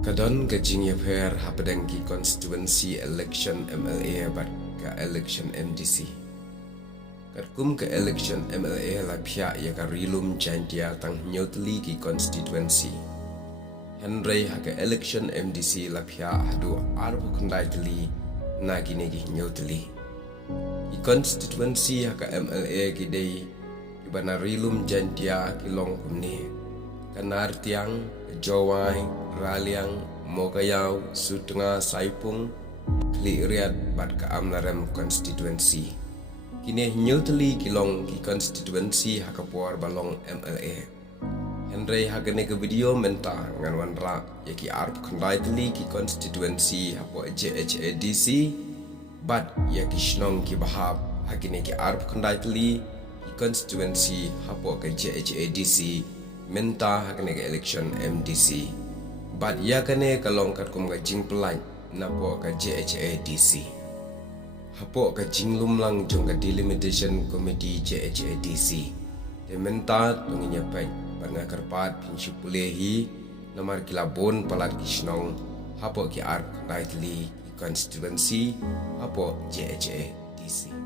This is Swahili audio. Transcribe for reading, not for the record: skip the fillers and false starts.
Kadon gajing ya per hapadang ki Constituency Election MLA bat ka Election MDC. Katkum ke Election MLA la pia ya ka Rilum Jaintia tang nyotli ki Constituency. Henry ha ka Election MDC la pia hadu arbu kundai tli na gine ki nyotli. Ki Constituency ha ka MLA ki dei ki bana Rilum Jaintia ki long kumni. Kanar tiang Jawai, Raliang, Mokayau, Sutunga, Saipung, Kli Riat bat ka Amlarem Constituency. Kini nyutli kilong ki Constituency hakapuar balong MLA. Henry hagane ke video menta ngan wanra ya ki arp kandai tli ki Constituency hapo JHADC bat ya ki Shnong ki bahab hagane ki arp kandai tli ki Constituency hapo ke JHADC menta hakane ke Election MDC bat ya kane kalong kat kum ga jing pelan napo ka JHADC hapo ka jinglum lang jong ka delimitation committee JHADC de menta tunginya pai banga karpat pinchu pulehi namar kilabon palat kisnong hapo ki ark naitli Constituency hapo JHADC.